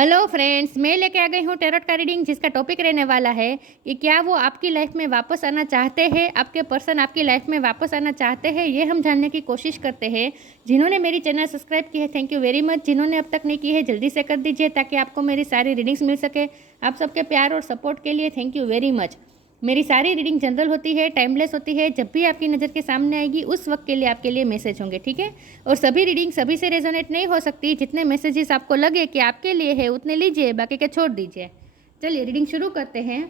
Hello friends, मैं लेके आ गई हूँ टैरोट का रीडिंग जिसका टॉपिक रहने वाला है कि क्या वो आपकी लाइफ में वापस आना चाहते हैं, आपके पर्सन आपकी लाइफ में वापस आना चाहते हैं, ये हम जानने की कोशिश करते हैं। जिन्होंने मेरी चैनल सब्सक्राइब की है थैंक यू वेरी मच। जिन्होंने अब तक नहीं की है जल्दी से कर दीजिए ताकि आपको मेरी सारी रीडिंग्स मिल सके। आप सबके प्यार और सपोर्ट के लिए थैंक यू वेरी मच। मेरी सारी रीडिंग जनरल होती है, टाइमलेस होती है। जब भी आपकी नज़र के सामने आएगी उस वक्त के लिए आपके लिए मैसेज होंगे, ठीक है। और सभी रीडिंग सभी से रेजोनेट नहीं हो सकती। जितने मैसेजेस आपको लगे कि आपके लिए है उतने लीजिए, बाकी के छोड़ दीजिए। चलिए रीडिंग शुरू करते हैं।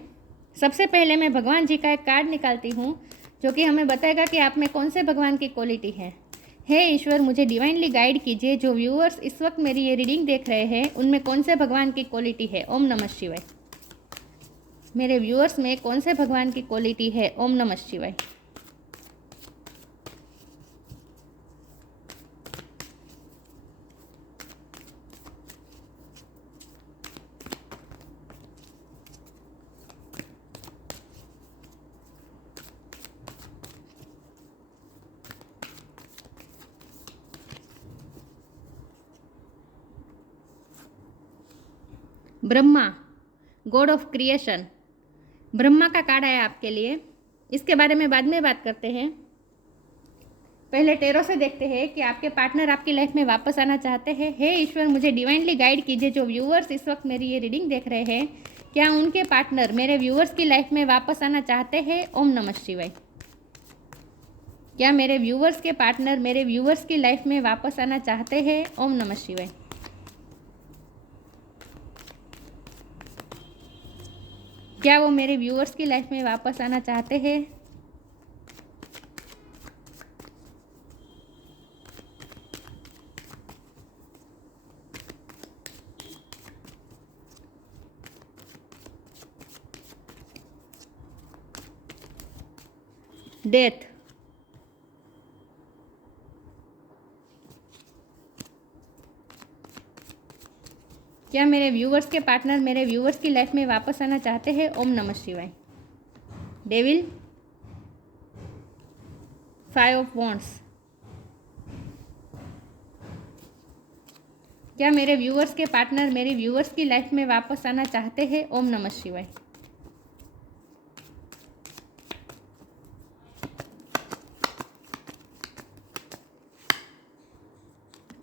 सबसे पहले मैं भगवान जी का एक कार्ड निकालती हूँ जो कि हमें बताएगा कि आप में कौन से भगवान की क्वालिटी है। हे ईश्वर, मुझे डिवाइनली गाइड कीजिए। जो व्यूअर्स इस वक्त मेरी ये रीडिंग देख रहे हैं उनमें कौन से भगवान की क्वालिटी है। ओम नमः शिवाय। मेरे व्यूअर्स में कौन से भगवान की क्वालिटी है। ओम नमः शिवाय। Brahma, God of creation. Brahma का कार्ड आया आपके लिए। इसके बारे में बाद में बात करते हैं। पहले टेरो से देखते हैं कि आपके पार्टनर आपकी लाइफ में वापस आना चाहते हैं। हे ईश्वर, मुझे डिवाइनली गाइड कीजिए। जो व्यूअर्स इस वक्त मेरी ये रीडिंग देख रहे हैं, क्या उनके पार्टनर मेरे व्यूअर्स की लाइफ में वापस आना चाहते हैं। ओम नमः शिवाय। क्या मेरे व्यूअर्स के पार्टनर मेरे व्यूअर्स की लाइफ में वापस आना चाहते हैं। ओम नमः शिवाय। क्या वो मेरे व्यूअर्स की लाइफ में वापस आना चाहते हैं। डेथ, क्या मेरे व्यूअर्स के पार्टनर मेरे व्यूअर्स की लाइफ में वापस आना चाहते हैं। ओम नमः शिवाय। Devil, 5 of wands. क्या मेरे व्यूअर्स के पार्टनर मेरे व्यूअर्स की लाइफ में वापस आना चाहते हैं। ओम नमः शिवाय।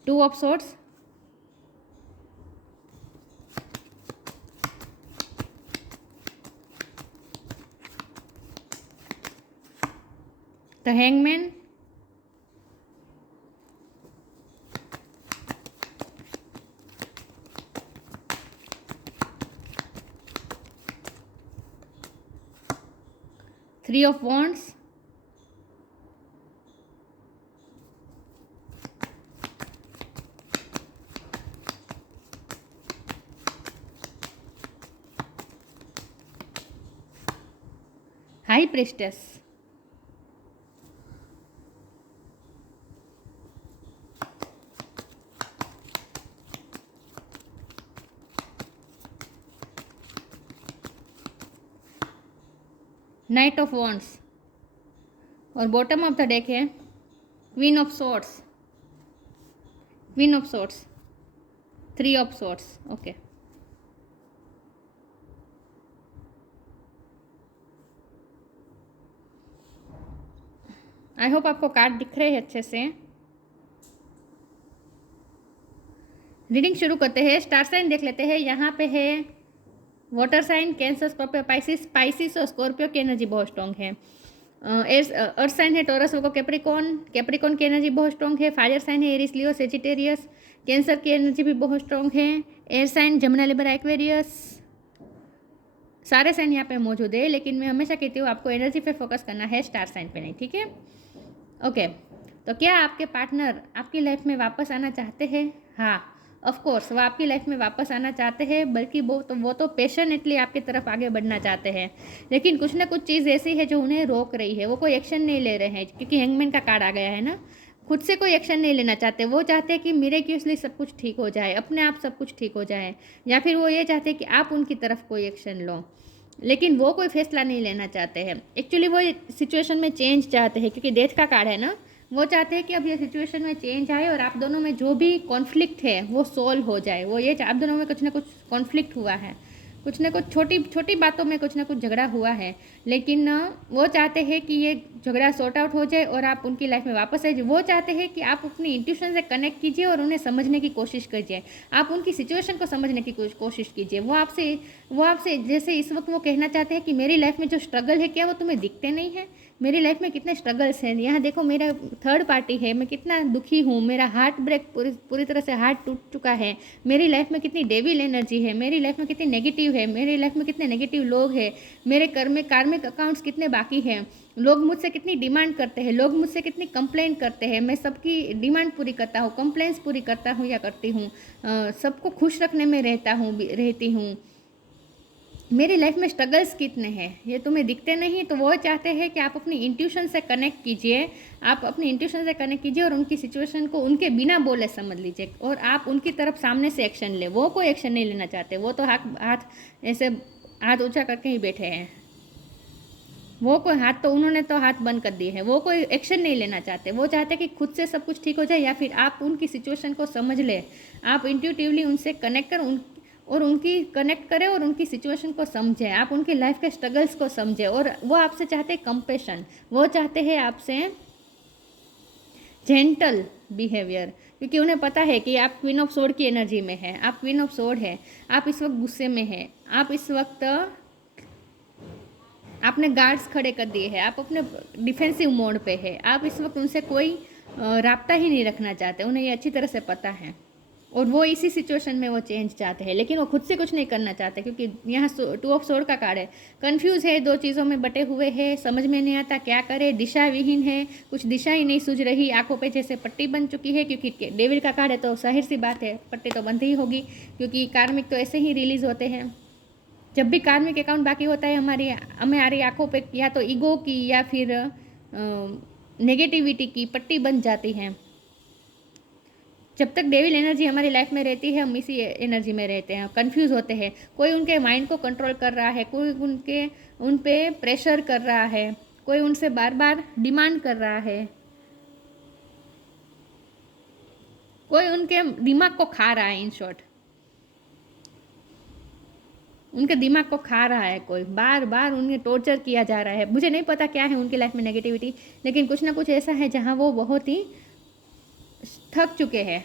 2 of swords. The hangman, three of wands, high priestess, night of wands और बॉटम ऑफ द डेक है queen of swords, queen of swords, 3 of swords. Okay, I hope आपको कार्ड दिख रहे हैं अच्छे से। रीडिंग शुरू करते हैं। स्टार साइन देख लेते हैं। यहाँ पे है water sign, Cancer, Scorpio, Pisces. Pisces और स्कॉर्पियो की एनर्जी बहुत स्ट्रॉन्ग है। अर्थ साइन है टॉरस, वो कैप्रिकॉन, कैप्रिकॉन की एनर्जी बहुत स्ट्रॉन्ग है। फायर साइन है एरिस, लियो, सेजिटेरियस। कैंसर की एनर्जी भी बहुत स्ट्रॉन्ग है। एयर साइन जमुना, लिबर, एक्वेरियस। सारे साइन यहाँ पे मौजूद है, लेकिन मैं हमेशा कहती हूँ आपको एनर्जी पे फोकस करना है, स्टार साइन पे नहीं, ठीक है। ओके, तो क्या आपके पार्टनर आपकी लाइफ में वापस आना चाहते हैं। हाँ, ऑफ कोर्स वो आपकी लाइफ में वापस आना चाहते हैं, बल्कि वो तो पैशनेटली आपकी तरफ आगे बढ़ना चाहते हैं। लेकिन कुछ ना कुछ चीज़ ऐसी है जो उन्हें रोक रही है। वो कोई एक्शन नहीं ले रहे हैं क्योंकि हैंगमैन का कार्ड आ गया है ना। खुद से कोई एक्शन नहीं लेना चाहते। वो चाहते हैं कि मिरेक्युलसली सब कुछ ठीक हो जाए, अपने आप सब कुछ ठीक हो जाए, या फिर वो ये चाहते हैं कि आप उनकी तरफ कोई एक्शन लो, लेकिन वो कोई फैसला नहीं लेना चाहते हैं। एक्चुअली वो सिचुएशन में चेंज चाहते हैं क्योंकि डेथ का कार्ड है ना। वो चाहते हैं कि अब ये सिचुएशन में चेंज आए और आप दोनों में जो भी कॉन्फ्लिक्ट है वो सॉल्व हो जाए। वो ये आप दोनों में कुछ ना कुछ कॉन्फ्लिक्ट हुआ है, कुछ ना कुछ छोटी छोटी बातों में कुछ ना कुछ झगड़ा हुआ है, लेकिन वो चाहते हैं कि ये झगड़ा सॉर्ट आउट हो जाए और आप उनकी लाइफ में वापस आइए। वो चाहते हैं कि आप अपनी इंट्यूशन से कनेक्ट कीजिए और उन्हें समझने की कोशिश कीजिए, आप उनकी सिचुएशन को समझने की कोशिश कीजिए। वो आपसे जैसे इस वक्त वो कहना चाहते हैं कि मेरी लाइफ में जो स्ट्रगल है क्या वो तुम्हें दिखते नहीं है? मेरी लाइफ में कितने स्ट्रगल्स हैं, यहाँ देखो मेरा थर्ड पार्टी है, मैं कितना दुखी हूँ, मेरा हार्ट ब्रेक पूरी तरह से हार्ट टूट चुका है, मेरी लाइफ में कितनी डेविल एनर्जी है, मेरी लाइफ में कितनी नेगेटिव है, मेरी लाइफ में कितने नेगेटिव लोग हैं, मेरे कार्मिक अकाउंट्स कितने बाकी हैं, लोग मुझसे कितनी डिमांड करते हैं, लोग मुझसे कितनी कंप्लेन करते हैं, मैं सबकी डिमांड पूरी करता हूँ, कंप्लेंट्स पूरी करता हूँ या करती हूँ, सबको खुश रखने में रहती हूँ। मेरी लाइफ में स्ट्रगल्स कितने हैं ये तुम्हें दिखते नहीं। तो वो चाहते हैं कि आप अपनी इंट्यूशन से कनेक्ट कीजिए, आप अपनी इंट्यूशन से कनेक्ट कीजिए और उनकी सिचुएशन को उनके बिना बोले समझ लीजिए और आप उनकी तरफ सामने से एक्शन ले। वो कोई एक्शन नहीं लेना चाहते, वो तो हाथ ऐसे हाथ ऊंचा करके ही बैठे हैं, वो कोई हाथ तो उन्होंने तो हाथ बंद कर दिए हैं, वो कोई एक्शन नहीं लेना चाहते। वो चाहते कि खुद से सब कुछ ठीक हो जाए या फिर आप उनकी सिचुएशन को समझ ले, आप इंट्यूटिवली उनसे कनेक्ट कर और उनकी कनेक्ट करें और उनकी सिचुएशन को समझें, आप उनकी लाइफ के स्ट्रगल्स को समझें। और वो आपसे चाहते हैं कंपेशन, वो चाहते हैं आपसे जेंटल बिहेवियर, क्योंकि उन्हें पता है कि आप क्वीन ऑफ सोर्ड की एनर्जी में है, आप क्वीन ऑफ सोर्ड है, आप इस वक्त गुस्से में है, आप इस वक्त आपने गार्ड्स खड़े कर दिए हैं, आप अपने डिफेंसिव मोड पे है, आप इस वक्त उनसे कोई राब्ता ही नहीं रखना चाहते, उन्हें ये अच्छी तरह से पता है और वो इसी सिचुएशन में वो चेंज चाहते हैं, लेकिन वो खुद से कुछ नहीं करना चाहते क्योंकि यहाँ 2 ऑफ सोर्ड का कार्ड है, कन्फ्यूज़ है, 2 चीज़ों में बटे हुए हैं, समझ में नहीं आता क्या करे, दिशा विहीन है, कुछ दिशा ही नहीं सूझ रही, आंखों पे जैसे पट्टी बन चुकी है, क्योंकि डेविल का कार्ड है तो जाहिर सी बात है पट्टी तो बंद ही होगी, क्योंकि कार्मिक तो ऐसे ही रिलीज़ होते हैं। जब भी कार्मिक अकाउंट बाकी होता है हमारी आंखों पे या तो ईगो की या फिर नेगेटिविटी की पट्टी बन जाती है। जब तक डेविल एनर्जी हमारी लाइफ में रहती है हम इसी एनर्जी में रहते हैं, कंफ्यूज होते हैं, कोई उनके माइंड को कंट्रोल कर रहा है, कोई उन पे प्रेशर कर रहा है, कोई उनसे बार बार डिमांड कर रहा है, कोई उनके दिमाग को खा रहा है, इन शॉर्ट उनके दिमाग को खा रहा है, कोई बार बार उन्हें टॉर्चर किया जा रहा है। मुझे नहीं पता क्या है उनकी लाइफ में नेगेटिविटी, लेकिन कुछ ना कुछ ऐसा है जहाँ वो बहुत ही थक चुके हैं,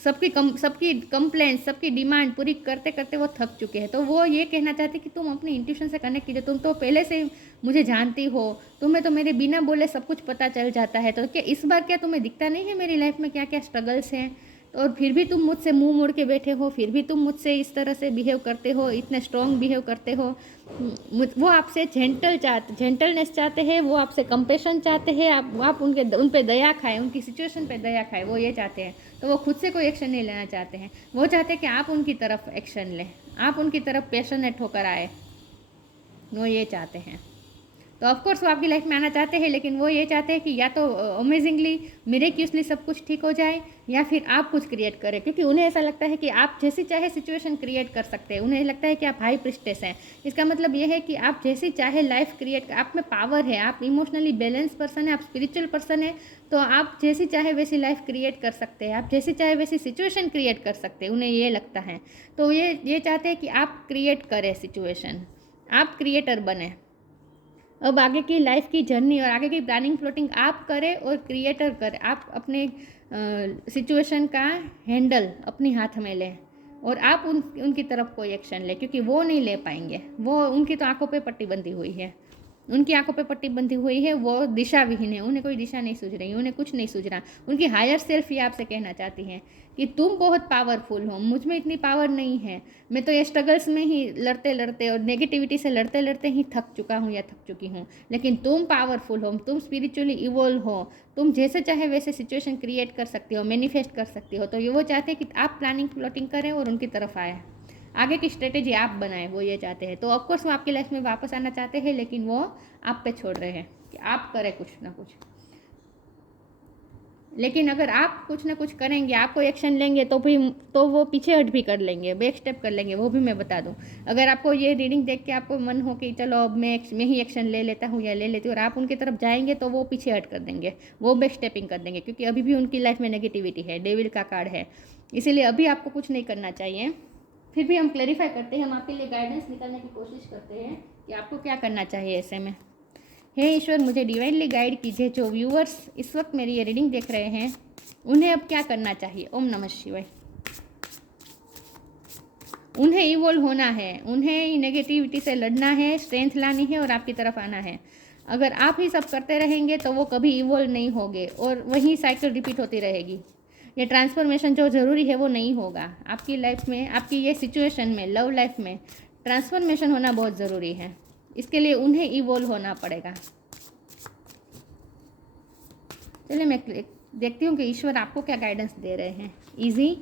सबकी कंप्लेंट सबकी डिमांड पूरी करते करते वो थक चुके हैं। तो वो ये कहना चाहते कि तुम अपनी इंट्यूशन से कनेक्ट कीजिए, तुम तो पहले से मुझे जानती हो, तुम्हें तो मेरे बिना बोले सब कुछ पता चल जाता है, तो क्या इस बार क्या तुम्हें दिखता नहीं है मेरी लाइफ में क्या क्या स्ट्रगल्स हैं? तो और फिर भी तुम मुझसे मुंह मोड़ के बैठे हो, फिर भी तुम मुझसे इस तरह से बिहेव करते हो, इतने स्ट्रॉन्ग बिहेव करते हो। वो आपसे जेंटलनेस चाहते हैं, वो आपसे कंपेशन चाहते हैं, आप उन पे दया खाएं, उनकी सिचुएशन पे दया खाएं, वो ये चाहते हैं। तो वो खुद से कोई एक्शन नहीं लेना चाहते हैं, वो चाहते हैं कि आप उनकी तरफ एक्शन लें, आप उनकी तरफ पैशनेट होकर आए, वो ये चाहते हैं। तो ऑफकोर्स वो आपकी लाइफ में आना चाहते हैं, लेकिन वो ये चाहते हैं कि या तो अमेजिंगली मिरेक्यूसली सब कुछ ठीक हो जाए या फिर आप कुछ क्रिएट करें, क्योंकि उन्हें ऐसा लगता है कि आप जैसी चाहे सिचुएशन क्रिएट कर सकते हैं। उन्हें लगता है कि आप हाई प्रिस्टेस हैं, इसका मतलब ये है कि आप जैसी चाहे लाइफ क्रिएट, आप में पावर है, आप इमोशनली बैलेंस पर्सन है, आप स्पिरिचुअल पर्सन है, तो आप जैसी चाहे वैसी लाइफ क्रिएट कर सकते हैं, आप जैसी चाहे वैसी सिचुएशन क्रिएट कर सकते हैं, उन्हें ये लगता है। तो ये चाहते हैं कि आप क्रिएट करें सिचुएशन, आप क्रिएटर बने। अब आगे की लाइफ की जर्नी और आगे की प्लानिंग प्लॉटिंग आप करें और क्रिएटर करें, आप अपने सिचुएशन का हैंडल अपने हाथ में लें और आप उनकी तरफ कोई एक्शन लें, क्योंकि वो नहीं ले पाएंगे, वो उनकी तो आंखों पे पट्टी बंधी हुई है, उनकी आंखों पे पट्टी बंधी हुई है, वो दिशा विहीन है, उन्हें कोई दिशा नहीं सूझ रही, उन्हें कुछ नहीं सूझ रहा। उनकी हायर सेल्फ ये आपसे कहना चाहती हैं कि तुम बहुत पावरफुल हो, मुझ में इतनी पावर नहीं है, मैं तो ये स्ट्रगल्स में ही लड़ते लड़ते और नेगेटिविटी से लड़ते लड़ते ही थक चुका हूँ या थक चुकी हूँ, लेकिन तुम पावरफुल हो, तुम स्पिरिचुअली इवॉल्व हो, तुम जैसे चाहे वैसे सिचुएशन क्रिएट कर सकती हो, मैनिफेस्ट कर सकती हो। तो ये वो चाहते हैं कि आप प्लानिंग प्लॉटिंग करें और उनकी तरफ आए, आगे की स्ट्रेटेजी आप बनाएं, वो ये चाहते हैं। तो ऑफकोर्स वो आपकी लाइफ में वापस आना चाहते हैं, लेकिन वो आप पे छोड़ रहे हैं कि आप करें कुछ ना कुछ। लेकिन अगर आप कुछ ना कुछ करेंगे, आप कोई एक्शन लेंगे तो भी तो वो पीछे हट भी कर लेंगे, बैक स्टेप कर लेंगे, वो भी मैं बता दूं। अगर आपको ये रीडिंग देख के आपको मन हो कि चलो अब मैं ही एक्शन ले लेता हूँ या ले लेती हूँ, और आप उनकी तरफ जाएंगे तो वो पीछे हट कर देंगे, वो बैक स्टेपिंग कर देंगे, क्योंकि अभी भी उनकी लाइफ में नेगेटिविटी है, डेविल का कार्ड है। इसीलिए अभी आपको कुछ नहीं करना चाहिए। फिर भी हम क्लैरिफाई करते हैं, हम आपके लिए गाइडेंस निकालने की कोशिश करते हैं कि आपको क्या करना चाहिए ऐसे में। हे ईश्वर, मुझे डिवाइनली गाइड कीजिए। जो व्यूअर्स इस वक्त मेरी ये रीडिंग देख रहे हैं, उन्हें अब क्या करना चाहिए। ओम नमः शिवाय। उन्हें इवॉल्व होना है, उन्हें नेगेटिविटी से लड़ना है, स्ट्रेंथ लानी है और आपकी तरफ आना है। अगर आप ही सब करते रहेंगे तो वो कभी इवॉल्व नहीं होंगे और वही साइकिल रिपीट होती रहेगी। ये ट्रांसफॉर्मेशन जो ज़रूरी है वो नहीं होगा आपकी लाइफ में, आपकी ये सिचुएशन में, लव लाइफ में ट्रांसफॉर्मेशन होना बहुत ज़रूरी है। इसके लिए उन्हें इवॉल्व होना पड़ेगा। चलिए मैं देखती हूँ कि ईश्वर आपको क्या गाइडेंस दे रहे हैं। इजी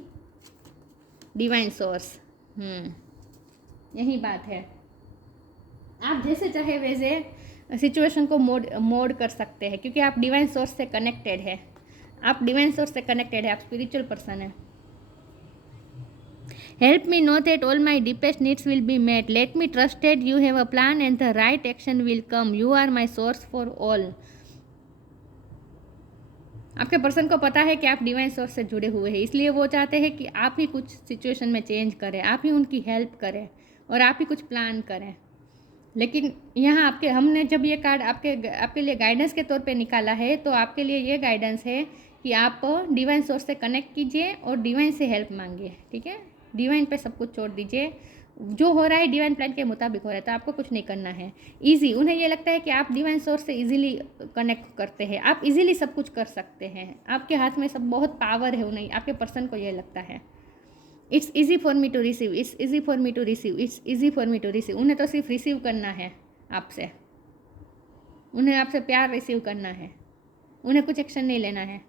डिवाइन सोर्स, यही बात है। आप जैसे चाहे वैसे सिचुएशन को मोड कर सकते हैं, क्योंकि आप डिवाइन सोर्स से कनेक्टेड है। आप डिवाइन सोर्स से कनेक्टेड है, आप स्पिरिचुअल पर्सन है। Help me know that all my deepest needs will be met. Let me trusted you have a plan and the right action will come. You are my source for all. आपके person को पता है कि आप divine source से जुड़े हुए हैं, इसलिए वो चाहते हैं कि आप ही कुछ सिचुएशन में चेंज करें, आप ही उनकी हेल्प करें और आप ही कुछ प्लान करें। लेकिन यहाँ आपके हमने जब ये कार्ड आपके लिए गाइडेंस के तौर पे निकाला है, तो आपके लिए ये गाइडेंस है कि आप डिवाइन सोर्स से कनेक्ट कीजिए और डिवाइन से हेल्प मांगिए। ठीक है, डिवाइन पे सब कुछ छोड़ दीजिए। जो हो रहा है डिवाइन प्लान के मुताबिक हो रहा है, तो आपको कुछ नहीं करना है। ईजी, उन्हें ये लगता है कि आप डिवाइन सोर्स से इजीली कनेक्ट करते हैं, आप इजीली सब कुछ कर सकते हैं, आपके हाथ में सब बहुत पावर है। उन्हें, आपके पर्सन को ये लगता है it's easy for me to receive, it's easy for me to receive, it's easy for me to receive. उन्हें तो सिर्फ रिसीव करना है आपसे, उन्हें आपसे प्यार रिसीव करना है, उन्हें कुछ एक्शन नहीं लेना है,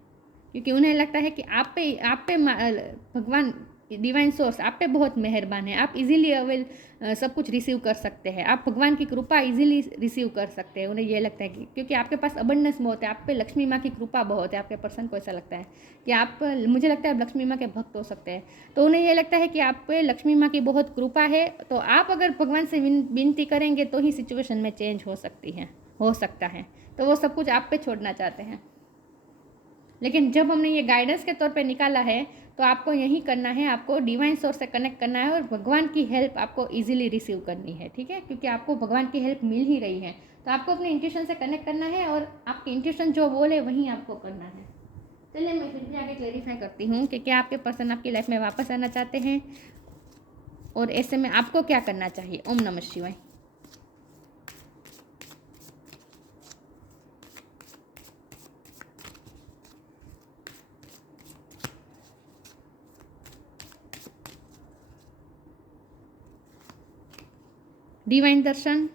क्योंकि उन्हें लगता है कि आप पे भगवान डिवाइन सोर्स आप पे बहुत मेहरबान है। आप इजीली सब कुछ रिसीव कर सकते हैं, आप भगवान की कृपा इजीली रिसीव कर सकते हैं। उन्हें यह लगता है कि क्योंकि आपके पास अबंडेंस बहुत है, आप पे लक्ष्मी माँ की कृपा बहुत है। आपके पर्सन को ऐसा लगता है कि आप, मुझे लगता है आप लक्ष्मी माँ के भक्त हो सकते हैं, तो उन्हें यह लगता है कि आप पे लक्ष्मी माँ की बहुत कृपा है। तो आप अगर भगवान से विनती करेंगे तो ही सिचुएशन में चेंज हो सकता है। तो वो सब कुछ आप पे छोड़ना चाहते हैं। लेकिन जब हमने ये गाइडेंस के तौर पे निकाला है, तो आपको यही करना है, आपको डिवाइन सोर्स से कनेक्ट करना है और भगवान की हेल्प आपको इजीली रिसीव करनी है। ठीक है, क्योंकि आपको भगवान की हेल्प मिल ही रही है, तो आपको अपने इंट्यूशन से कनेक्ट करना है और आपकी इंट्यूशन जो बोले वही आपको करना है। चलिए मैं फिर भी आगे क्लैरिफाई करती हूँ कि क्या आपके पर्सन आपकी लाइफ में वापस आना चाहते हैं और ऐसे में आपको क्या करना चाहिए। ओम नमः शिवाय। Divine Darshan,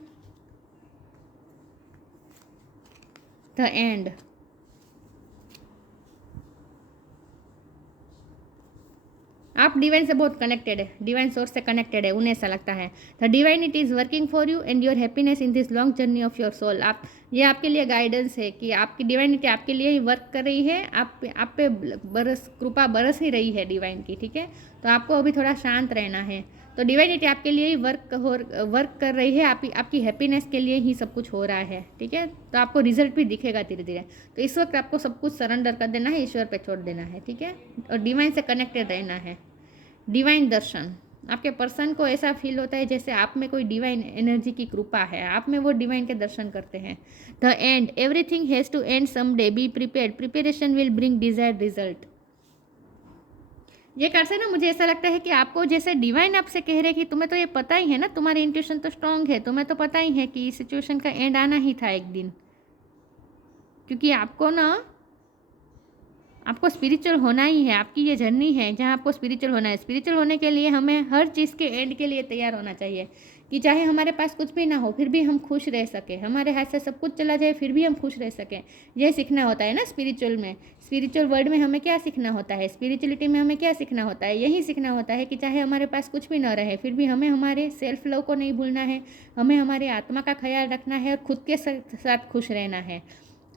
the end. आप डिवाइन से बहुत कनेक्टेड है, डिवाइन सोर्स से कनेक्टेड है, उन्हें ऐसा लगता है the divinity is working for you and your happiness in this long journey of your soul. आप, ये आपके लिए गाइडेंस है कि आपकी डिवाइनिटी आपके लिए ही वर्क कर रही है, आप पे कृपा बरस ही रही है डिवाइन की। ठीक है, तो आपको अभी थोड़ा शांत रहना है। तो डिवाइनिटी आपके लिए ही वर्क कर रही है, आपकी हैप्पीनेस के लिए ही सब कुछ हो रहा है। ठीक है, तो आपको रिजल्ट भी दिखेगा धीरे धीरे। तो इस वक्त आपको सब कुछ सरेंडर कर देना है, ईश्वर पे छोड़ देना है। ठीक है, और डिवाइन से कनेक्टेड रहना है। डिवाइन दर्शन, आपके पर्सन को ऐसा फील होता है जैसे आप में कोई डिवाइन एनर्जी की कृपा है, आप में वो डिवाइन के दर्शन करते हैं। The end, everything has to end someday, be prepared, preparation will bring desired result. ये कार्ड से ना मुझे ऐसा लगता है कि आपको जैसे डिवाइन आपसे कह रहे हैं कि तुम्हें तो ये पता ही है ना, तुम्हारी इंट्यूशन तो स्ट्रांग है, तुम्हें तो पता ही है कि इस सिचुएशन का एंड आना ही था एक दिन, क्योंकि आपको स्पिरिचुअल होना ही है। आपकी ये जर्नी है जहाँ आपको स्पिरिचुअल होना है। स्पिरिचुअल होने के लिए हमें हर चीज़ के एंड के लिए तैयार होना चाहिए, कि चाहे हमारे पास कुछ भी ना हो फिर भी हम खुश रह सकें, हमारे हाथ से सब कुछ चला जाए फिर भी हम खुश रह सकें। यह सीखना होता है ना स्पिरिचुअल में, स्पिरिचुअल वर्ल्ड में हमें क्या सीखना होता है, स्पिरिचुअलिटी में हमें क्या सीखना होता है, यही सीखना होता है कि चाहे हमारे पास कुछ भी ना रहे फिर भी हमें हमारे सेल्फ लव को नहीं भूलना है, हमें हमारी आत्मा का ख्याल रखना है और खुद के साथ खुश रहना है।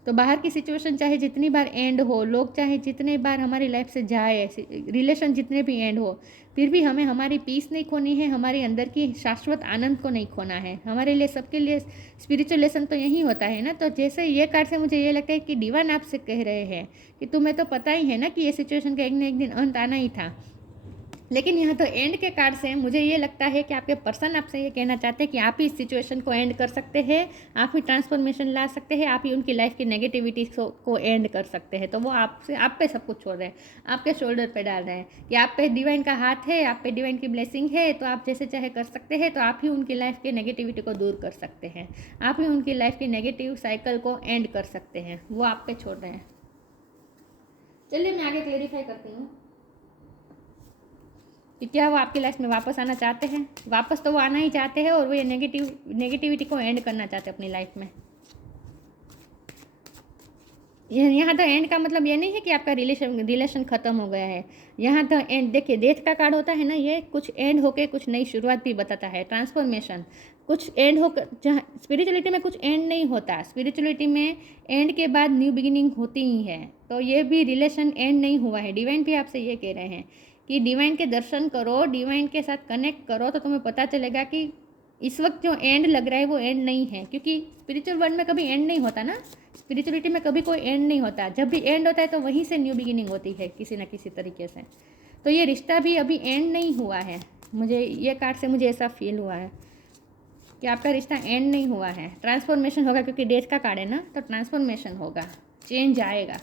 तो बाहर की सिचुएशन चाहे जितनी बार एंड हो, लोग चाहे जितने बार हमारी लाइफ से जाए, रिलेशन जितने भी एंड हो, फिर भी हमें हमारी पीस नहीं खोनी है, हमारे अंदर की शाश्वत आनंद को नहीं खोना है। हमारे लिए, सबके लिए स्पिरिचुअल लेसन तो यही होता है ना। तो जैसे ये कार्ड से मुझे ये लगता है कि डिवाइन आपसे कह रहे हैं कि तुम्हें तो पता ही है ना कि ये सिचुएशन का एक न एक दिन अंत आना ही था। लेकिन यहाँ तो एंड के कार्ड से मुझे ये लगता है कि आपके पर्सन आपसे ये कहना चाहते हैं कि आप ही इस सिचुएशन को एंड कर सकते हैं, आप ही ट्रांसफॉर्मेशन ला सकते हैं, आप ही उनकी लाइफ की नेगेटिविटी को एंड कर सकते हैं। तो वो आपसे, आप पे सब कुछ छोड़ रहे हैं, आपके शोल्डर पे डाल रहे हैं कि आप पे डिवाइन का हाथ है, आप पे डिवाइन की ब्लेसिंग है, तो आप जैसे चाहे कर सकते हैं। तो आप ही उनकी लाइफ की नेगेटिविटी को दूर कर सकते हैं, आप ही उनकी लाइफ की नेगेटिव साइकिल को एंड कर सकते हैं। वो आप पे छोड़ रहे हैं। चलिए मैं आगे क्लेरिफाई करती हूँ कि क्या वो आपकी लाइफ में वापस आना चाहते हैं। वापस तो वो आना ही चाहते हैं और वो ये नेगेटिविटी को एंड करना चाहते हैं अपनी लाइफ में। यहाँ तो एंड का मतलब ये नहीं है कि आपका रिलेशन ख़त्म हो गया है। यहाँ तो एंड, देखिए डेथ का कार्ड होता है ना, ये कुछ एंड होके कुछ नई शुरुआत भी बताता है, ट्रांसफॉर्मेशन। कुछ एंड होकर, जहाँ स्पिरिचुअलिटी में कुछ एंड नहीं होता, स्पिरिचुअलिटी में एंड के बाद न्यू बिगिनिंग होती ही है। तो ये भी रिलेशन एंड नहीं हुआ है। डिवाइन भी आपसे ये कह रहे हैं कि डिवाइन के दर्शन करो, डिवाइन के साथ कनेक्ट करो, तो तुम्हें पता चलेगा कि इस वक्त जो एंड लग रहा है वो एंड नहीं है। क्योंकि स्पिरिचुअल वर्ल्ड में कभी एंड नहीं होता ना, स्पिरिचुअलिटी में कभी कोई एंड नहीं होता। जब भी एंड होता है तो वहीं से न्यू बिगिनिंग होती है किसी न किसी तरीके से। तो ये रिश्ता भी अभी एंड नहीं हुआ है। मुझे ये कार्ड से मुझे ऐसा फील हुआ है कि आपका रिश्ता एंड नहीं हुआ है, ट्रांसफॉर्मेशन होगा। क्योंकि डेथ का कार्ड है ना, तो ट्रांसफॉर्मेशन होगा, चेंज आएगा,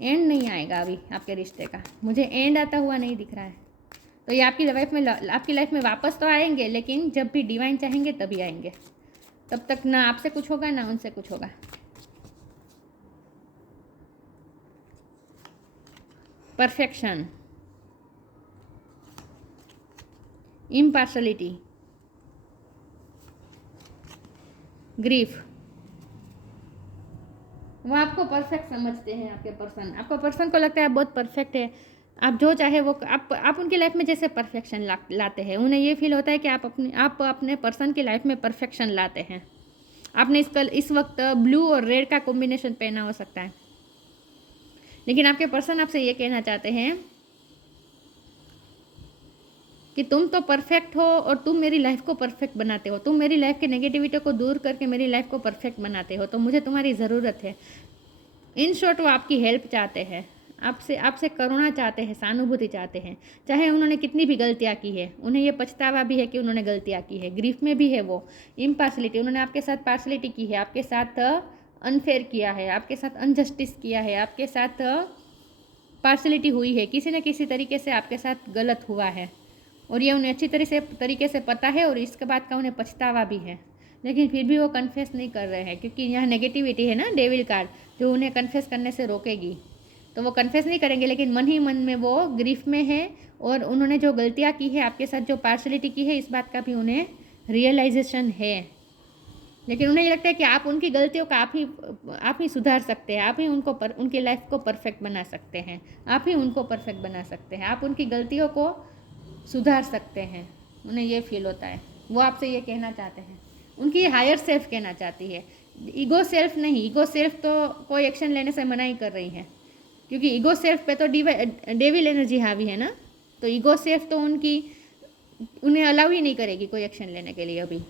एंड नहीं आएगा अभी आपके रिश्ते का। मुझे एंड आता हुआ नहीं दिख रहा है। तो ये आपकी लाइफ में वापस तो आएंगे, लेकिन जब भी डिवाइन चाहेंगे तभी आएंगे। तब तक ना आपसे कुछ होगा ना उनसे कुछ होगा। परफेक्शन, इम्पार्शलिटी, ग्रीफ, वो आपको परफेक्ट समझते हैं। आपके पर्सन, आपको पर्सन को लगता है आप बहुत परफेक्ट है, आप जो चाहे वो आप उनकी लाइफ में जैसे परफेक्शन लाते हैं। उन्हें ये फील होता है कि आप अपने पर्सन की लाइफ में परफेक्शन लाते हैं। आपने इस वक्त ब्लू और रेड का कॉम्बिनेशन पहना हो सकता है, लेकिन आपके पर्सन आपसे ये कहना चाहते हैं कि तुम तो परफेक्ट हो और तुम मेरी लाइफ को परफेक्ट बनाते हो। तुम मेरी लाइफ की नेगेटिविटी को दूर करके मेरी लाइफ को परफेक्ट बनाते हो। तो मुझे तुम्हारी ज़रूरत है। इन शॉर्ट वो आपकी हेल्प चाहते हैं, आपसे करुणा चाहते हैं, सहानुभूति चाहते हैं। चाहे उन्होंने कितनी भी गलतियाँ की है, उन्हें ये पछतावा भी है कि उन्होंने गलतियाँ की है। ग्रीफ में भी है वो इम्पार्शलिटी, उन्होंने आपके साथ पार्शलिटी की है, आपके साथ अनफेयर किया है, आपके साथ अनजस्टिस किया है, आपके साथ पार्शलिटी हुई है, किसी न किसी तरीके से आपके साथ गलत हुआ है। और ये उन्हें अच्छी तरीके से पता है और इसके बाद का उन्हें पछतावा भी है। लेकिन फिर भी वो कन्फेस नहीं कर रहे हैं, क्योंकि यहाँ नेगेटिविटी है ना, डेविल कार्ड, जो उन्हें कन्फेस करने से रोकेगी। तो वो कन्फेस नहीं करेंगे, लेकिन मन ही मन में वो ग्रीफ में है। और उन्होंने जो गलतियाँ की है, आपके साथ जो पार्शलिटी की है, इस बात का भी उन्हें रियलाइजेशन है। लेकिन उन्हें ये लगता है कि आप उनकी गलतियों का आप ही सुधार सकते हैं, आप ही उनकी लाइफ को परफेक्ट बना सकते हैं, आप ही उनको परफेक्ट बना सकते हैं, आप उनकी गलतियों को सुधार सकते हैं। उन्हें ये फील होता है, वो आपसे ये कहना चाहते हैं। उनकी हायर सेल्फ कहना चाहती है, ईगो सेल्फ नहीं। ईगो सेल्फ तो कोई एक्शन लेने से मना ही कर रही है, क्योंकि ईगो सेल्फ पे तो डेविल एनर्जी हावी है ना। तो ईगो सेल्फ तो उन्हें अलाउ ही नहीं करेगी कोई एक्शन लेने के लिए। अभी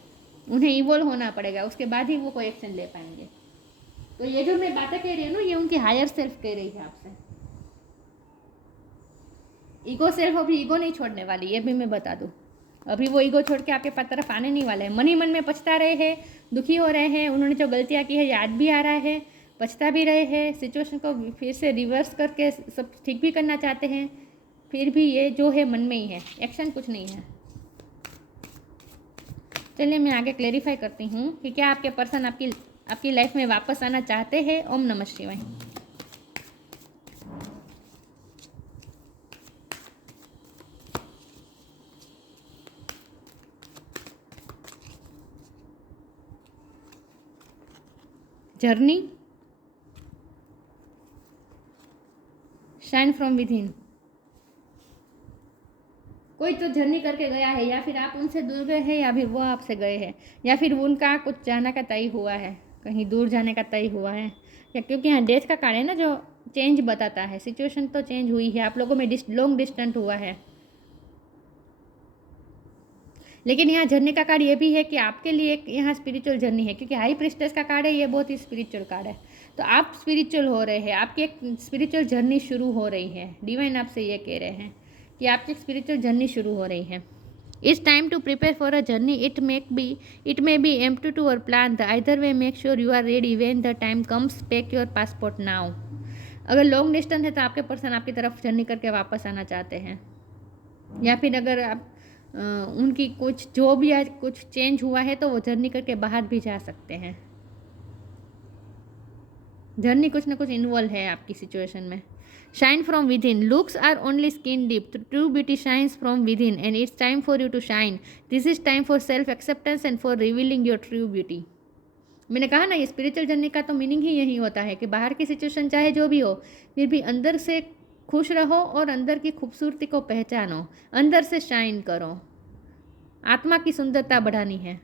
उन्हें इवॉल्व होना पड़ेगा, उसके बाद ही वो कोई एक्शन ले पाएंगे। तो ये जो मैं बातें कह रही हूँ ना, ये उनकी हायर सेल्फ कह रही है आपसे। ईगो सेल्फ अभी ईगो नहीं छोड़ने वाली, ये भी मैं बता दूँ। अभी वो ईगो छोड़ के आपके तरफ आने नहीं वाले हैं। मन ही मन में पछता रहे हैं, दुखी हो रहे हैं, उन्होंने जो गलतियाँ की है याद भी आ रहा है, पछता भी रहे हैं, सिचुएशन को फिर से रिवर्स करके सब ठीक भी करना चाहते हैं। फिर भी ये जो है मन में ही है, एक्शन कुछ नहीं है। चलिए मैं आगे क्लेरिफाई करती हूँ कि क्या आपके पर्सन आपकी लाइफ में वापस आना चाहते हैं। ओम नमः शिवाय। Journey, shine from with in. कोई तो जर्नी करके गया है, या फिर आप उनसे दूर गए हैं, या फिर वो आपसे गए हैं, या फिर उनका कुछ जाना का तय हुआ है। कहीं दूर जाने का तय हुआ है, या क्योंकि यहाँ डेथ का कार्ड है ना, जो चेंज बताता है, सिचुएशन तो चेंज हुई है, आप लोगों में लॉन्ग डिस्टेंस हुआ है। लेकिन यहाँ जर्नी का कार्ड ये भी है कि आपके लिए एक यहाँ स्पिरिचुअल जर्नी है, क्योंकि हाई प्रिस्टेस का कार्ड है, ये बहुत ही स्पिरिचुअल कार्ड है। तो आप स्पिरिचुअल हो रहे हैं, आपकी एक स्पिरिचुअल जर्नी शुरू हो रही है। डिवाइन आपसे ये कह रहे हैं कि आपकी स्पिरिचुअल जर्नी शुरू हो रही है। It's time to prepare for a journey, it may be empty to or plan the either way, make sure you are ready when the time comes, pack your passport now. अगर long distance है तो आपके person आपकी तरफ journey करके वापस आना चाहते हैं, या फिर अगर आप उनकी कुछ जो भी आज कुछ चेंज हुआ है तो वो जर्नी करके बाहर भी जा सकते हैं। जर्नी कुछ ना कुछ इन्वॉल्व है आपकी सिचुएशन में। Shine from within, looks are only skin deep, true beauty shines from within and it's time for you to shine. This is time for self acceptance and for revealing your true beauty. मैंने कहा ना, ये spiritual journey का तो meaning ही यही होता है कि बाहर की सिचुएशन चाहे जो भी हो, फिर भी अंदर से खुश रहो और अंदर की खूबसूरती को पहचानो, अंदर से शाइन करो, आत्मा की सुंदरता बढ़ानी है।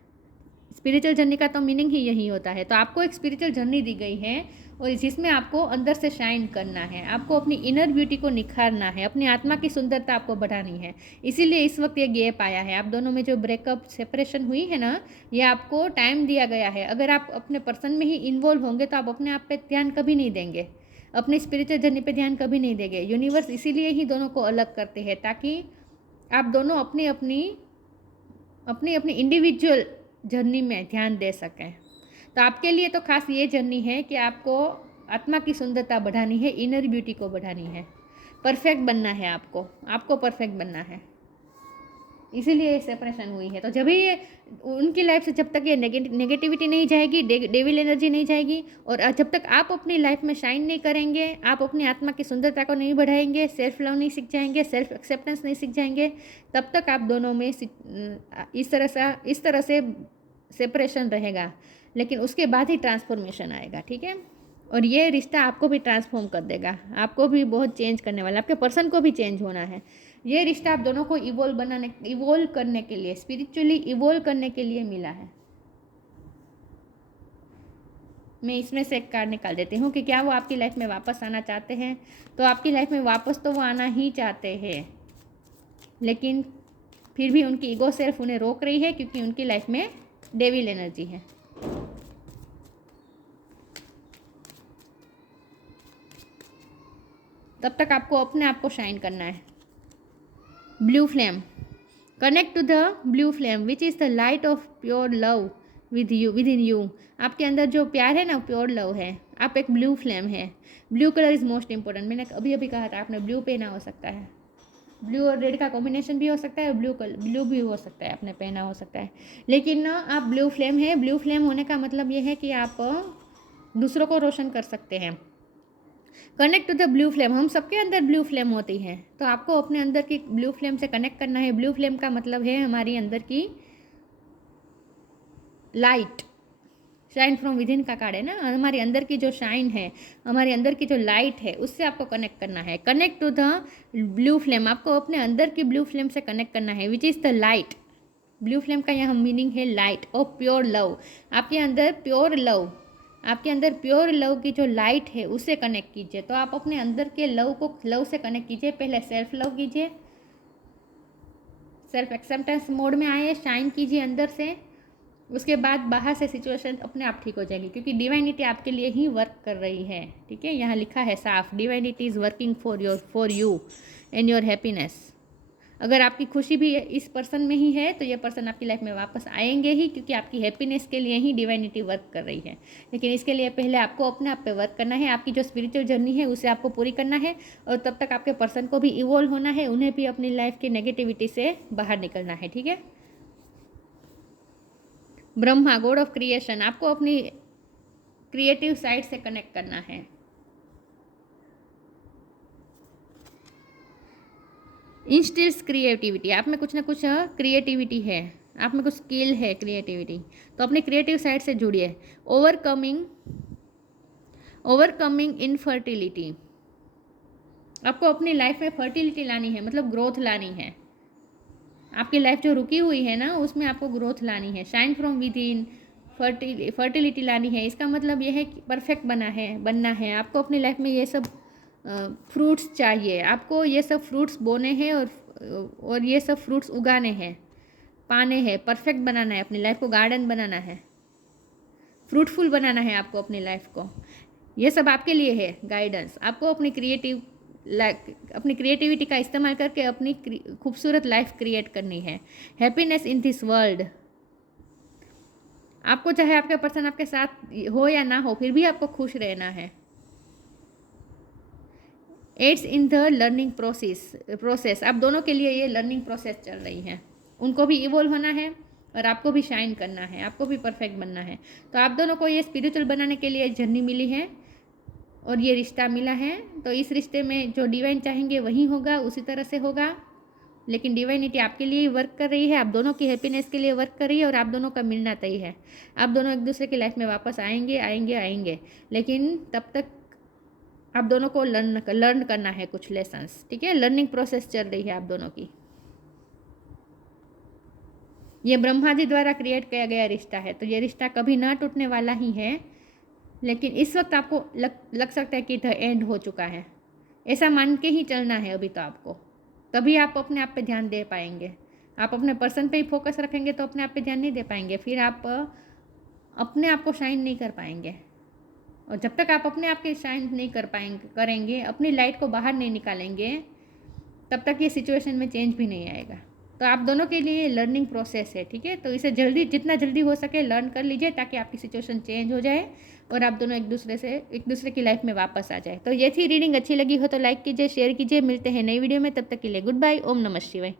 स्पिरिचुअल जर्नी का तो मीनिंग ही यही होता है। तो आपको एक स्पिरिचुअल जर्नी दी गई है और जिसमें आपको अंदर से शाइन करना है, आपको अपनी इनर ब्यूटी को निखारना है, अपनी आत्मा की सुंदरता आपको बढ़ानी है। इसीलिए इस वक्त ये गैप आया है, आप दोनों में जो ब्रेकअप सेपरेशन हुई है ना, ये आपको टाइम दिया गया है। अगर आप अपने पर्सन में ही इन्वॉल्व होंगे तो आप अपने आप पे ध्यान कभी नहीं देंगे, अपनी स्पिरिचुअल जर्नी पे ध्यान कभी नहीं देंगे। यूनिवर्स इसीलिए ही दोनों को अलग करते हैं, ताकि आप दोनों अपनी अपनी इंडिविजुअल जर्नी में ध्यान दे सकें। तो आपके लिए तो खास ये जर्नी है कि आपको आत्मा की सुंदरता बढ़ानी है, इनर ब्यूटी को बढ़ानी है, परफेक्ट बनना है, आपको परफेक्ट बनना है। इसीलिए ये सेपरेशन हुई है। तो जब भी ये उनकी लाइफ से जब तक ये नेगेटिविटी नहीं जाएगी, डेविल एनर्जी नहीं जाएगी, और जब तक आप अपनी लाइफ में शाइन नहीं करेंगे, आप अपनी आत्मा की सुंदरता को नहीं बढ़ाएंगे, सेल्फ लव नहीं सीख जाएंगे, सेल्फ एक्सेप्टेंस नहीं सीख जाएंगे, तब तक आप दोनों में इस तरह से सेपरेशन रहेगा। लेकिन उसके बाद ही ट्रांसफॉर्मेशन आएगा, ठीक है। और ये रिश्ता आपको भी ट्रांसफॉर्म कर देगा, आपको भी बहुत चेंज करने वाला, आपके पर्सन को भी चेंज होना है। ये रिश्ता आप दोनों को इवोल्व करने के लिए, स्पिरिचुअली इवोल्व करने के लिए मिला है। मैं इसमें से एक कार्ड निकाल देती हूँ कि क्या वो आपकी लाइफ में वापस आना चाहते हैं। तो आपकी लाइफ में वापस तो वो आना ही चाहते हैं, लेकिन फिर भी उनकी ईगो सेल्फ उन्हें रोक रही है, क्योंकि उनकी लाइफ में डेविल एनर्जी है। तब तक आपको अपने आप को शाइन करना है। Blue flame, connect to the blue flame which is the light of pure love within you. आपके अंदर जो प्यार है ना, प्योर लव है, आप एक ब्लू फ्लेम है। Blue colour is most important. मैंने अभी कहा था, आपने ब्लू पहना हो सकता है, ब्लू और रेड का कॉम्बिनेशन भी हो सकता है, और ब्लू भी हो सकता है, आपने पहना हो सकता है। लेकिन ना, आप ब्लू फ्लेम है। ब्लू फ्लेम होने का मतलब ये है कि आप दूसरों को रोशन कर सकते हैं। Connect to the blue flame, हम सबके अंदर ब्लू फ्लेम होती है, तो आपको अपने अंदर की ब्लू फ्लेम से कनेक्ट करना है। ब्लू फ्लेम का मतलब है हमारी अंदर की light, shine from with in का कार्ड है ना, हमारे अंदर की जो शाइन है, हमारे अंदर की जो लाइट है, उससे आपको कनेक्ट करना है। Connect to the blue flame, आपको अपने अंदर की ब्लू फ्लेम से कनेक्ट करना है, विच is the light. Blue flame का यहाँ मीनिंग है लाइट और प्योर लव। आपके अंदर प्योर लव, आपके अंदर प्योर लव की जो लाइट है, उससे कनेक्ट कीजिए। तो आप अपने अंदर के लव से कनेक्ट कीजिए। पहले सेल्फ लव कीजिए, सेल्फ एक्सेप्टेंस मोड में आए, शाइन कीजिए अंदर से। उसके बाद बाहर से सिचुएशन अपने आप ठीक हो जाएगी, क्योंकि डिवाइनिटी आपके लिए ही वर्क कर रही है, ठीक है। यहाँ लिखा है साफ, divinity is working for you and your happiness. अगर आपकी खुशी भी इस पर्सन में ही है, तो ये पर्सन आपकी लाइफ में वापस आएंगे ही, क्योंकि आपकी हैप्पीनेस के लिए ही डिवाइनिटी वर्क कर रही है। लेकिन इसके लिए पहले आपको अपने आप पे वर्क करना है, आपकी जो स्पिरिचुअल जर्नी है उसे आपको पूरी करना है, और तब तक आपके पर्सन को भी इवॉल्व होना है, उन्हें भी अपनी लाइफ की नेगेटिविटी से बाहर निकलना है, ठीक है। ब्रह्मा, गॉड ऑफ क्रिएशन, आपको अपनी क्रिएटिव साइड से कनेक्ट करना है। इंस्टिल्स क्रिएटिविटी, आप में कुछ ना कुछ क्रिएटिविटी है, आप में कुछ स्किल है, क्रिएटिविटी, तो अपने क्रिएटिव साइड से जुड़िए। ओवरकमिंग इनफर्टिलिटी, आपको अपनी लाइफ में फर्टिलिटी लानी है, मतलब ग्रोथ लानी है। आपकी लाइफ जो रुकी हुई है ना, उसमें आपको ग्रोथ लानी है। Shine from with in, fertility लानी है, इसका मतलब ये है कि परफेक्ट बनना है आपको अपनी लाइफ में। ये सब फ्रूट्स चाहिए आपको, ये सब फ्रूट्स बोने हैं और ये सब फ्रूट्स उगाने हैं, पाने हैं, परफेक्ट बनाना है, अपनी लाइफ को गार्डन बनाना है, फ्रूटफुल बनाना है आपको अपनी लाइफ को। ये सब आपके लिए है गाइडेंस। आपको अपनी क्रिएटिविटी का इस्तेमाल करके अपनी खूबसूरत लाइफ क्रिएट करनी है। हैप्पीनेस इन दिस वर्ल्ड, आपको चाहे आपका पर्सन आपके साथ हो या ना हो, फिर भी आपको खुश रहना है। Aids in the learning process, आप दोनों के लिए ये लर्निंग प्रोसेस चल रही है। उनको भी इवॉल्व होना है और आपको भी शाइन करना है, आपको भी परफेक्ट बनना है। तो आप दोनों को ये स्पिरिचुअल बनाने के लिए जर्नी मिली है और ये रिश्ता मिला है। तो इस रिश्ते में जो डिवाइन चाहेंगे वही होगा, उसी तरह से होगा। लेकिन डिवाइनिटी आपके लिए वर्क कर रही है, आप दोनों की हैप्पीनेस के लिए वर्क कर रही है और आप दोनों का मिलना तय है। आप दोनों एक दूसरे की लाइफ में वापस आएंगे, लेकिन तब तक आप दोनों को लर्न करना है कुछ लेसन्स, ठीक है। लर्निंग प्रोसेस चल रही है आप दोनों की। ये ब्रह्मा जी द्वारा क्रिएट किया गया रिश्ता है, तो ये रिश्ता कभी ना टूटने वाला ही है। लेकिन इस वक्त आपको लग सकता है कि द एंड हो चुका है, ऐसा मान के ही चलना है अभी तो आपको, तभी आप अपने आप पे ध्यान दे पाएंगे। आप अपने पर्सन पे ही फोकस रखेंगे तो अपने आप पे ध्यान नहीं दे पाएंगे, फिर आप अपने आप को शाइन नहीं कर पाएंगे। और जब तक आप अपने आप के शाइन नहीं करेंगे, अपनी लाइट को बाहर नहीं निकालेंगे, तब तक ये सिचुएशन में चेंज भी नहीं आएगा। तो आप दोनों के लिए लर्निंग प्रोसेस है, ठीक है। तो इसे जितना जल्दी हो सके लर्न कर लीजिए, ताकि आपकी सिचुएशन चेंज हो जाए और आप दोनों एक दूसरे की लाइफ में वापस आ जाए। तो ये थी रीडिंग। अच्छी लगी हो तो लाइक कीजिए, शेयर कीजिए। मिलते हैं नई वीडियो में, तब तक के लिए गुड बाय। ओम नमः शिवाय।